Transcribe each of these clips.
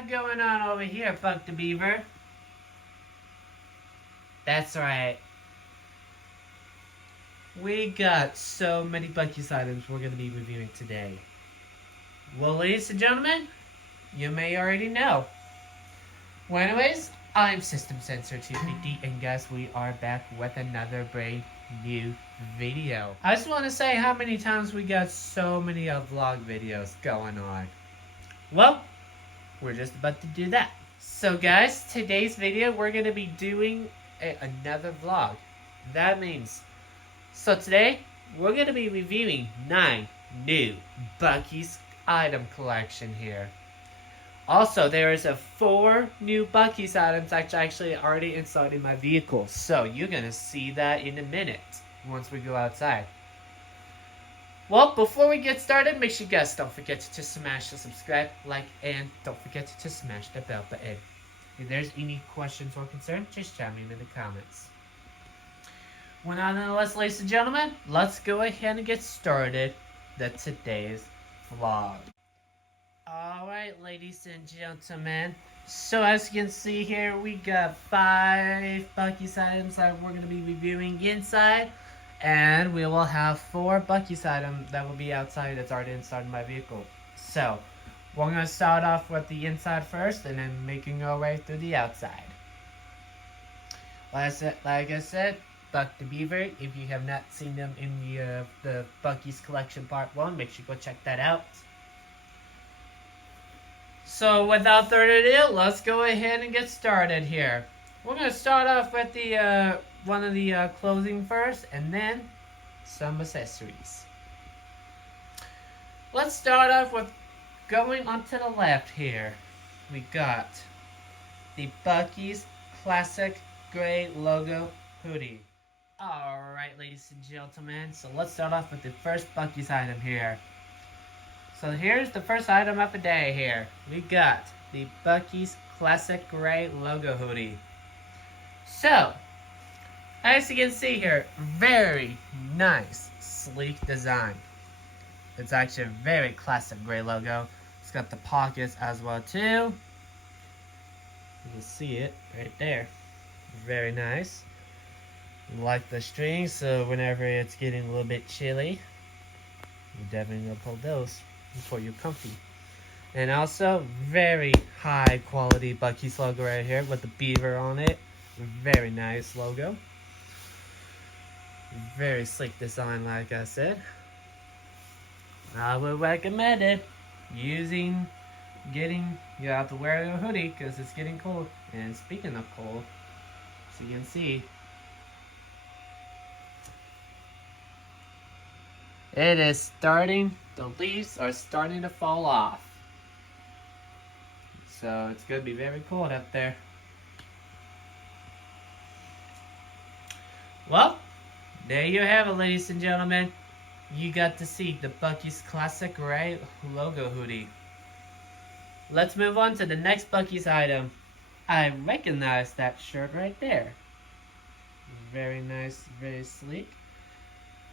got going on over here, Buc the Beaver? That's right. We got so many Buc-ee's items we're going to be reviewing today. Well, ladies and gentlemen, you may already know. Well, anyways, I'm System Sensor 250, and guys, we are back with another brand new video. I just want to say how many times we got so many vlog videos going on. Well, we're just about to do that. So guys, today's video we're going to be doing another vlog. That means, so today we're going to be reviewing 9 new Buc-ee's item collection here. Also, there is 4 new Buc-ee's items actually already inside in my vehicle. So you're going to see that in a minute once we go outside. Well, before we get started, make sure you guys don't forget to smash the subscribe, like, and don't forget to smash the bell button. If there's any questions or concerns, just chat me in the comments. Well, nonetheless, ladies and gentlemen, let's go ahead and get started with today's vlog. Alright, ladies and gentlemen, so as you can see here, we got 5 Buc-ee's items that we're going to be reviewing inside. And we will have 4 Buc-ee's items that will be outside that's already inside my vehicle. So, we're going to start off with the inside first and then making our way through the outside. Like I said, Buc the Beaver, if you have not seen them in the Buc-ee's collection part 1, make sure you go check that out. So, without further ado, let's go ahead and get started here. We're going to start off with the one of the clothing first, and then some accessories. Let's start off with going onto the left here. We got the Buc-ee's classic gray logo hoodie. Alright, ladies and gentlemen, so let's start off with the first Buc-ee's item here. So here's the first item of the day here. We got the Buc-ee's classic gray logo hoodie. So, as you can see here, very nice, sleek design. It's actually a very classic gray logo. It's got the pockets as well too. You can see it right there. Very nice. Like the strings, so whenever it's getting a little bit chilly, you definitely gonna pull those before you're comfy. And also, very high quality Buc-ee's logo right here with the Beaver on it. Very nice logo. Very sleek design, like I said. I would recommend it. You have to wear a hoodie because it's getting cold. And speaking of cold, so you can see, it is starting, the leaves are starting to fall off. So it's going to be very cold up there. Well, there you have it, ladies and gentlemen. You got to see the Buc-ee's classic gray logo hoodie. Let's move on to the next Buc-ee's item. I recognize that shirt right there. Very nice, very sleek.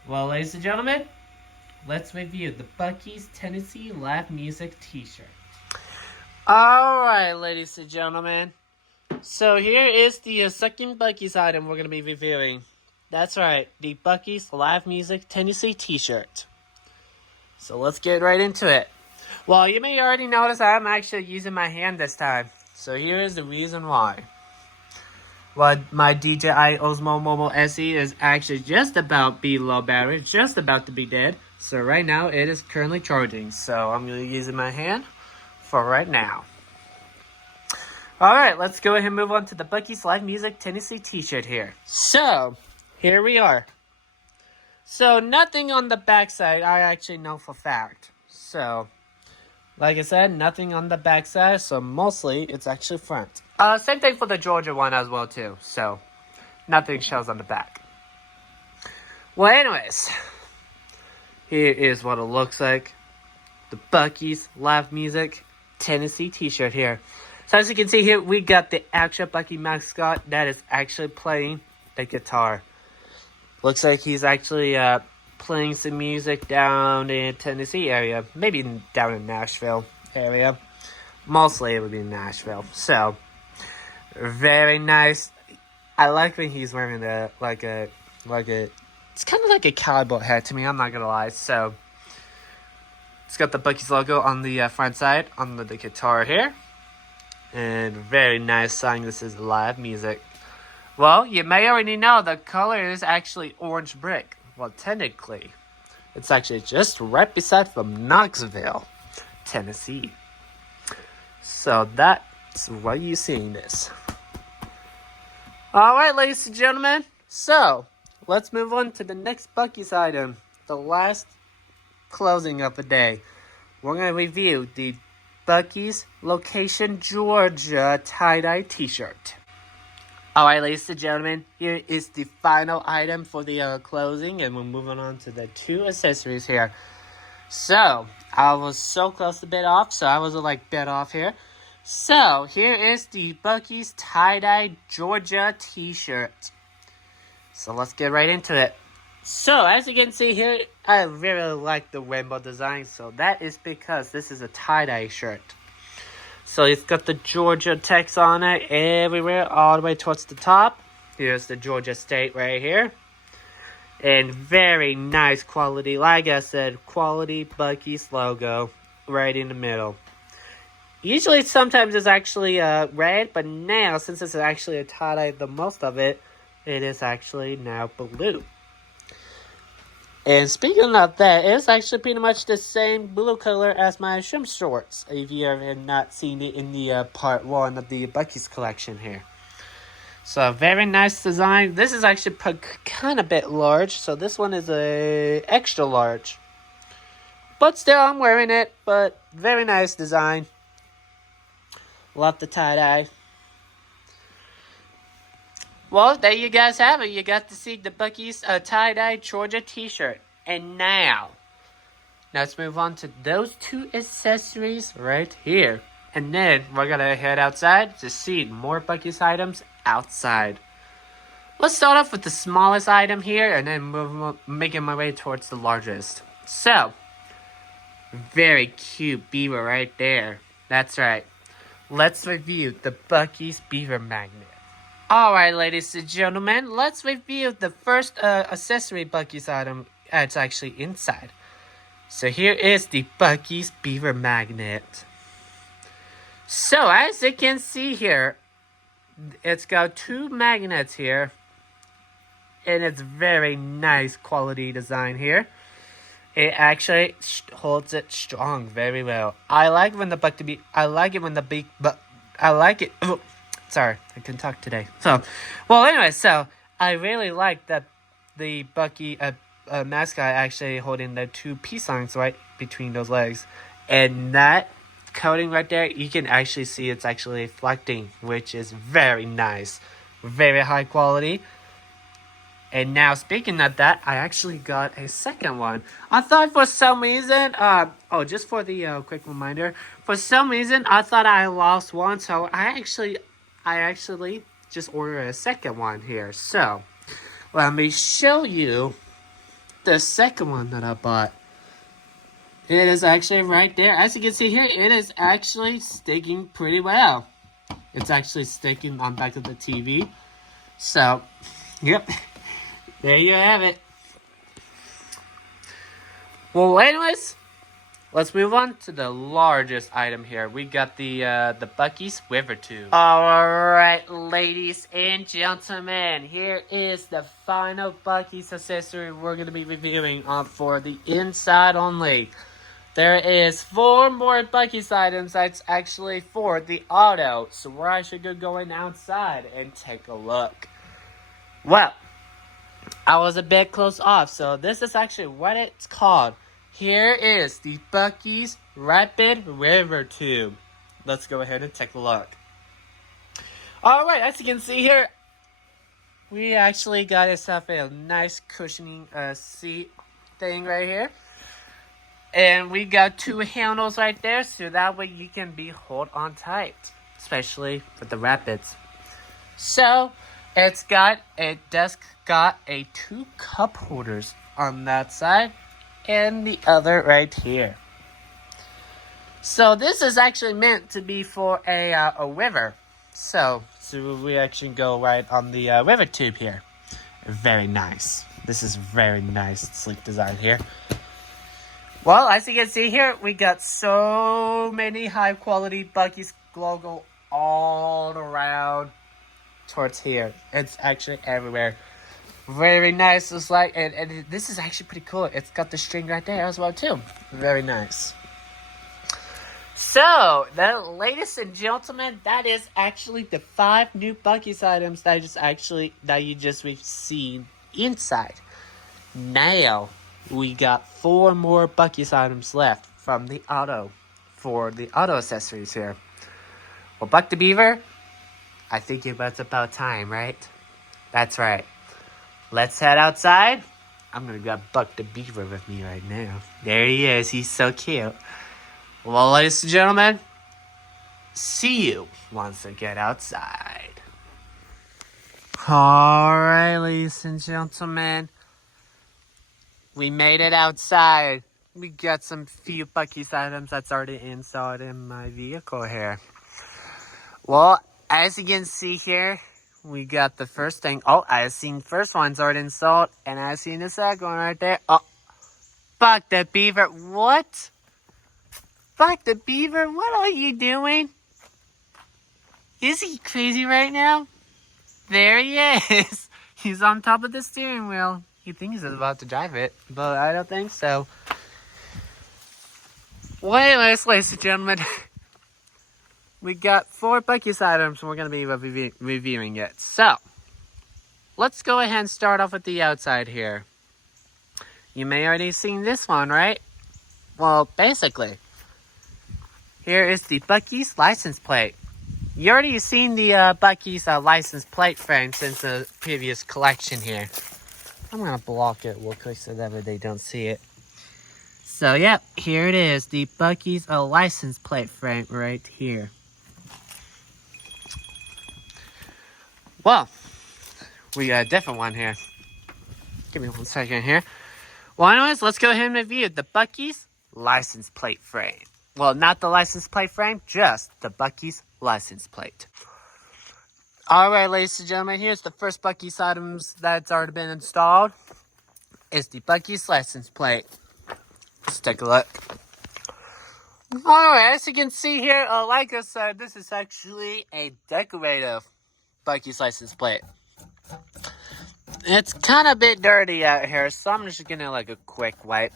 Well, ladies and gentlemen, let's review the Buc-ee's Tennessee Live Music t-shirt. Alright, ladies and gentlemen. So here is the second Buc-ee's item we're going to be reviewing. That's right, the Buc-ee's Live Music Tennessee t-shirt. So let's get right into it. Well, you may already notice I'm actually using my hand this time. So here is the reason why. Well, my DJI Osmo Mobile SE is actually just about be low battery, just about to be dead. So right now it is currently charging. So I'm going to be using my hand for right now. Alright, let's go ahead and move on to the Buc-ee's Live Music Tennessee t-shirt here. So, here we are. So, nothing on the back side, I actually know for fact. So, like I said, nothing on the back side, so mostly it's actually front. Same thing for the Georgia one as well too. So, nothing shows on the back. Well, anyways, here is what it looks like. The Buc-ee's Live Music Tennessee t-shirt here. So as you can see here, we got the actual Buc-ee mascot that is actually playing the guitar. Looks like he's actually playing some music down in Tennessee area. Maybe down in Nashville area. Mostly it would be Nashville. So, very nice. I like when he's wearing it's kind of like a cowboy hat to me, I'm not gonna lie. So, it's got the Buc-ee's logo on the front side, on the guitar here. And very nice song. This is live music. Well, you may already know the color is actually orange brick. Well, technically, it's actually just right beside from Knoxville, Tennessee. So that's why you're seeing this. Alright, ladies and gentlemen. So, let's move on to the next Buc-ee's item. The last closing of the day. We're going to review the Buc-ee's Location Georgia tie-dye t-shirt. Alright, ladies and gentlemen, here is the final item for the closing, and we're moving on to the 2 accessories here. So, I was so close to bit off, so I was bit off here. So, here is the Buc-ee's tie-dye Georgia t-shirt. So, let's get right into it. So, as you can see here, I really like the rainbow design. So, that is because this is a tie-dye shirt. So, it's got the Georgia text on it everywhere, all the way towards the top. Here's the Georgia State right here. And very nice quality. Like I said, quality Buc-ee's logo right in the middle. Usually, sometimes it's actually red, but now, since it's actually a tie-dye, the most of it, it is actually now blue. And speaking of that, it's actually pretty much the same blue color as my swim shorts, if you have not seen it in the part 1 of the Buc-ee's collection here. So, very nice design. This is actually kind of bit large, so this one is a extra large. But still, I'm wearing it, but very nice design. Love the tie-dye. Well, there you guys have it. You got to see the Buc-ee's tie-dye Georgia t-shirt. And now, let's move on to those 2 accessories right here. And then, we're going to head outside to see more Buc-ee's items outside. Let's start off with the smallest item here, and then making my way towards the largest. So, very cute Beaver right there. That's right. Let's review the Buc-ee's Beaver magnet. Alright, ladies and gentlemen, let's review the first accessory Buc-ee's item that's actually inside. So here is the Buc-ee's Beaver magnet. So as you can see here, it's got 2 magnets here. And it's very nice quality design here. It actually holds it strong very well. I like when the Buc-ee, sorry, I can talk today. So, well, anyway, so I really like that the Buc-ee mascot actually holding the 2 peace signs right between those legs. And that coating right there, you can actually see it's actually reflecting, which is very nice. Very high quality. And now, speaking of that, I actually got a second one. I thought for some reason, just for the quick reminder, for some reason, I thought I lost one, so I actually just ordered a second one here. So, let me show you the second one that I bought. It is actually right there. As you can see here, it is actually sticking pretty well. It's actually sticking on back of the TV. So, yep. There you have it. Well, anyways, let's move on to the largest item here. We got the Buc-ee's River Tube. Alright, ladies and gentlemen, here is the final Buc-ee's accessory we're going to be reviewing for the inside only. There is 4 more Buc-ee's items that's actually for the auto. So we're actually going to go outside and take a look. Well, I was a bit close off, so this is actually what it's called. Here is the Buc-ee's Rapid River Tube. Let's go ahead and take a look. Alright, as you can see here, we actually got ourselves a nice cushioning seat thing right here. And we got 2 handles right there, so that way you can be hold on tight, especially for the rapids. So, it does got a 2 cup holders on that side and the other right here. So this is actually meant to be for a river. So we actually go right on the river tube here. Very nice. This is very nice, sleek design here. Well, as you can see here, we got so many high quality Buc-ee's logo all around towards here. It's actually everywhere. Very nice. It's like, and this is actually pretty cool. It's got the string right there as well too. Very nice. So, ladies and gentlemen, that is actually the 5 new Buc-ee's items that you just we've seen inside. Now, we got 4 more Buc-ee's items left from the auto for the auto accessories here. Well, Buc the Beaver, I think it's about time, right? That's right. Let's head outside. I'm gonna grab Buc the Beaver with me right now. There he is. He's so cute. Well, ladies and gentlemen, see you once I get outside. Alright, ladies and gentlemen, we made it outside. We got some few Buc-ee's items that's already installed in my vehicle here. Well, as you can see here, we got the first thing. Oh, I seen first one's already installed, and I seen the second one right there. Oh, Buc the Beaver. What? Buc the Beaver, what are you doing? Is he crazy right now? There he is. He's on top of the steering wheel. He thinks he's about to drive it, but I don't think so. Well, anyways, ladies and gentlemen, we got 4 Buc-ee's items and we're going to be reviewing it. So, let's go ahead and start off with the outside here. You may already seen this one, right? Well, basically, here is the Buc-ee's license plate. You already seen the Buc-ee's license plate frame since the previous collection here. I'm going to block it real quick so that they don't see it. So, yep, here it is. The Buc-ee's license plate frame right here. Well, we got a different one here. Give me 1 second here. Well, anyways, let's go ahead and review the Buc-ee's license plate frame. Well, not the license plate frame, just the Buc-ee's license plate. Alright, ladies and gentlemen, here's the first Buc-ee's items that's already been installed. It's the Buc-ee's license plate. Let's take a look. Alright, as you can see here, like I said, this is actually a decorative Buc-ee's license plate. It's kind of a bit dirty out here, so I'm just gonna like a quick wipe.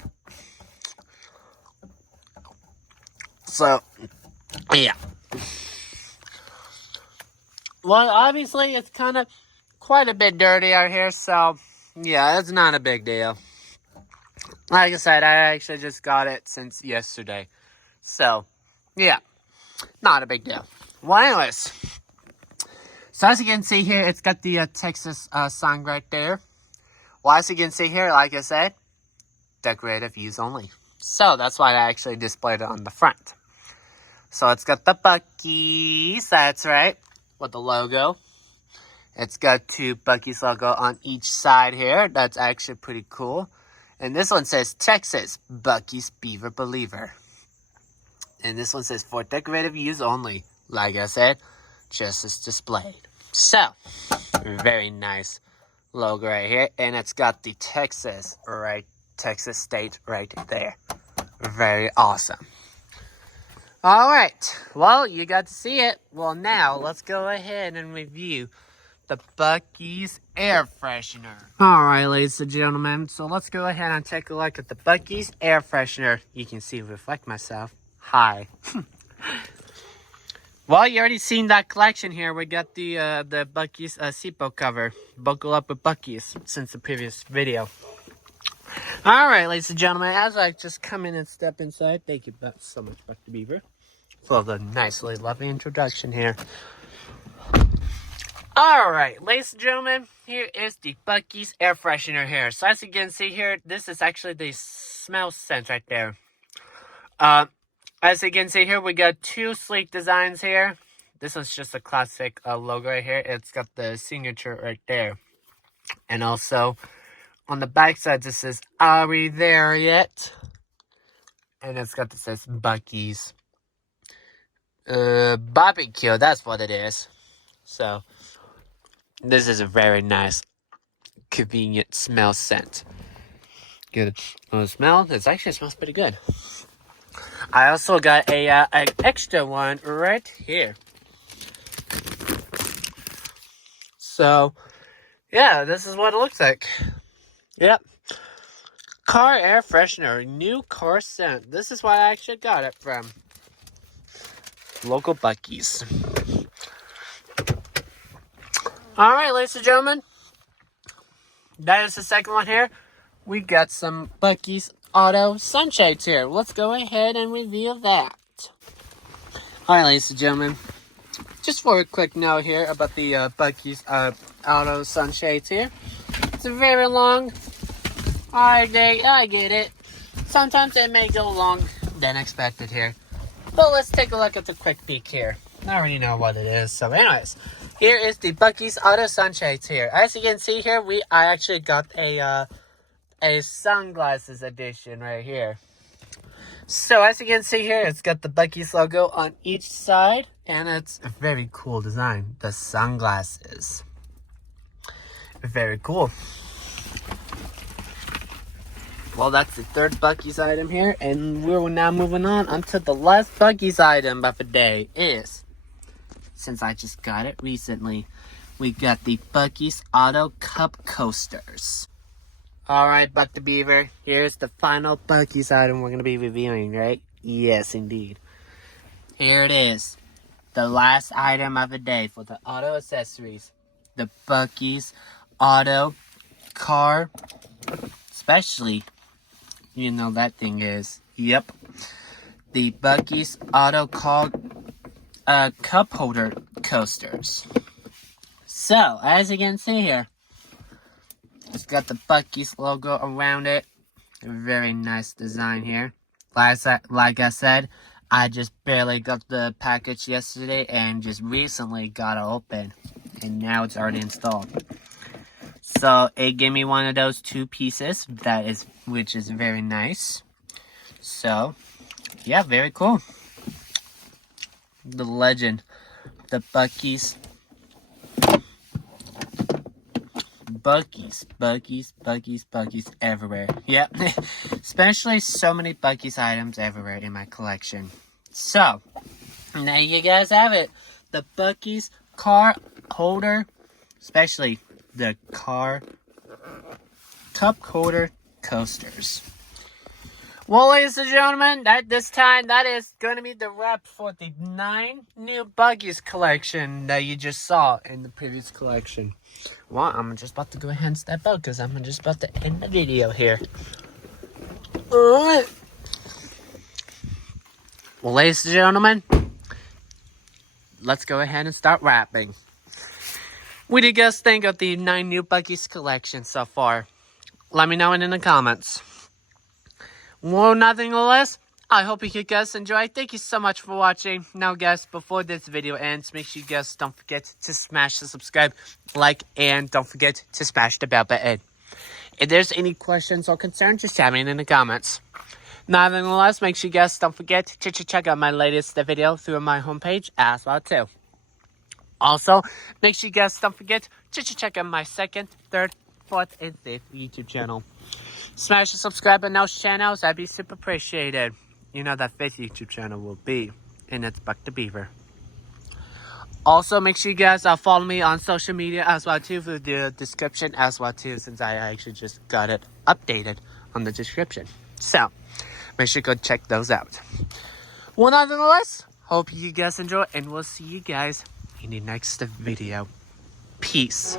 So, yeah. Well, obviously, it's kind of quite a bit dirty out here, so, yeah, it's not a big deal. Like I said, I actually just got it since yesterday. So, yeah, not a big deal. Well, anyways, so as you can see here, it's got the Texas sign right there. Well, as you can see here, like I said, decorative use only. So, that's why I actually displayed it on the front. So, it's got the Buc-ee's, that's right, with the logo. It's got 2 Buc-ee's logo on each side here. That's actually pretty cool. And this one says Texas Buc-ee's Beaver Believer. And this one says for decorative use only. Like I said, just as displayed. So, very nice logo right here. And it's got the Texas state right there. Very awesome. Alright, well, you got to see it. Well, now, let's go ahead and review the Buc-ee's air freshener. Alright, ladies and gentlemen, so let's go ahead and take a look at the Buc-ee's air freshener. You can see reflect myself. Hi. Well, you already seen that collection here. We got the Buc-ee's seatbelt cover. Buckle up with Buc-ee's since the previous video. Alright, ladies and gentlemen, as I just come in and step inside, thank you so much, Buc the Beaver, for the nicely lovely introduction here. Alright, ladies and gentlemen, here is the Buc-ee's air freshener here. So as you can see here, this is actually the smell scent right there. As you can see here, we got 2 sleek designs here. This is just a classic logo right here. It's got the signature right there. And also, on the back side, this says, "Are we there yet?" And it's got this says Buc-ee's barbecue, that's what it is. So, this is a very nice, convenient smell scent. Good smell. It actually smells pretty good. I also got an extra one right here. So, yeah, this is what it looks like. Yep. Car air freshener, new car scent. This is why I actually got it from local Buc-ee's. Alright, ladies and gentlemen. That is the second one here. We got some Buc-ee's Auto sunshades here. Let's go ahead and reveal that. Alright, ladies and gentlemen. Just for a quick note here about the Buc-ee's Auto sunshades here. It's a very long. I get it. Sometimes it may go long than expected here. But let's take a look at the quick peek here. I already know what it is. So anyways, here is the Buc-ee's Auto sunshades here. As you can see here, I actually got a sunglasses edition right here. So as you can see here, it's got the Buc-ee's logo on each side. And it's a very cool design. The sunglasses. Very cool. Well, that's the third Buc-ee's item here, and we're now moving on onto the last Buc-ee's item of the day is, since I just got it recently, we got the Buc-ee's Auto Cup Coasters. Alright, Buck the Beaver, here's the final Buc-ee's item we're going to be reviewing, right? Yes, indeed. Here it is, the last item of the day for the auto accessories. The Buc-ee's Auto Car, especially, you know that thing is, yep, the Buc-ee's Auto Car Cup Holder Coasters. So, as you can see here, it's got the Buc-ee's logo around it. A very nice design here. Like I said, I just barely got the package yesterday and just recently got it open. And now it's already installed. So it gave me one of those 2 pieces, which is very nice. So, yeah, very cool. The legend, the Buc-ee's everywhere. Yep, especially so many Buc-ee's items everywhere in my collection. So, now you guys have it. The Buc-ee's car holder, especially the car cup holder coasters. Well, ladies and gentlemen, this time that is going to be the wrap for the 9 new Buc-ee's collection that you just saw in the previous collection. Well, I'm just about to go ahead and step out because I'm just about to end the video here. Alright. Well, ladies and gentlemen, let's go ahead and start wrapping. What do you guys think of the 9 new Buc-ee's collection so far? Let me know in the comments. Well, nothing less, I hope you guys enjoyed. Thank you so much for watching. Now, guys, before this video ends, make sure you guys don't forget to smash the subscribe, like, and don't forget to smash the bell button. If there's any questions or concerns, just tell me in the comments. Nonetheless, make sure you guys don't forget to check out my latest video through my homepage as well, too. Also, make sure you guys don't forget to check out my 2nd, 3rd, 4th, and 5th YouTube channel. Smash the subscribe on those channels. That'd be super appreciated. You know that 5th YouTube channel will be, and it's Buc the Beaver. Also, make sure you guys follow me on social media as well too, through the description as well too, since I actually just got it updated on the description. So, make sure you go check those out. Well, nonetheless, hope you guys enjoy, and we'll see you guys in the next video. Peace.